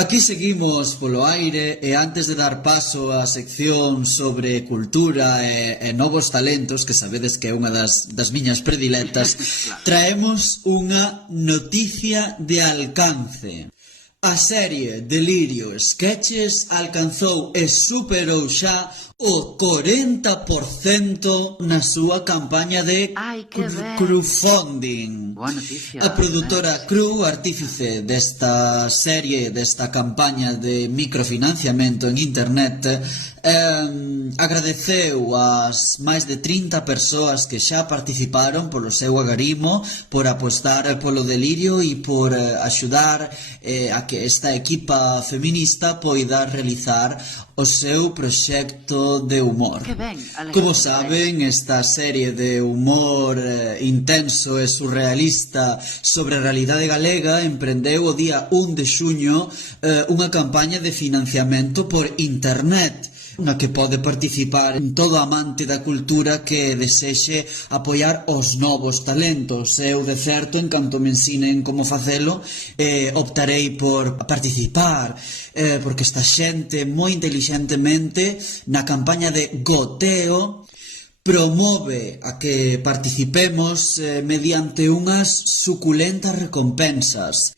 Aquí seguimos polo aire e antes de dar paso á sección sobre cultura e novos talentos, que sabedes que é unha das miñas predilectas, Claro. traemos unha noticia de alcance. A serie Delirio Sketches alcanzou e superou xa o 40% na súa campaña de Ai, que ben. crowdfunding. Boa noticia, A produtora ademais. Crew, artífice desta serie, desta campaña de microfinanciamento en internet, agradeceu ás máis de 30 persoas que xa participaron polo seu agarimo, por apostar polo delirio e por axudar a que esta equipa feminista poida realizar o seu proxecto de humor. Que ben, alegro. Como saben, esta serie de humor intenso e surrealista sobre a realidade galega emprendeu o día 1 de xuño unha campaña de financiamento por internet, na que pode participar todo amante da cultura que desexe apoiar os novos talentos. Eu, de certo, en canto me ensinen como facelo, optarei por participar, porque esta xente moi intelixentemente na campaña de goteo promove a que participemos mediante unhas suculentas recompensas.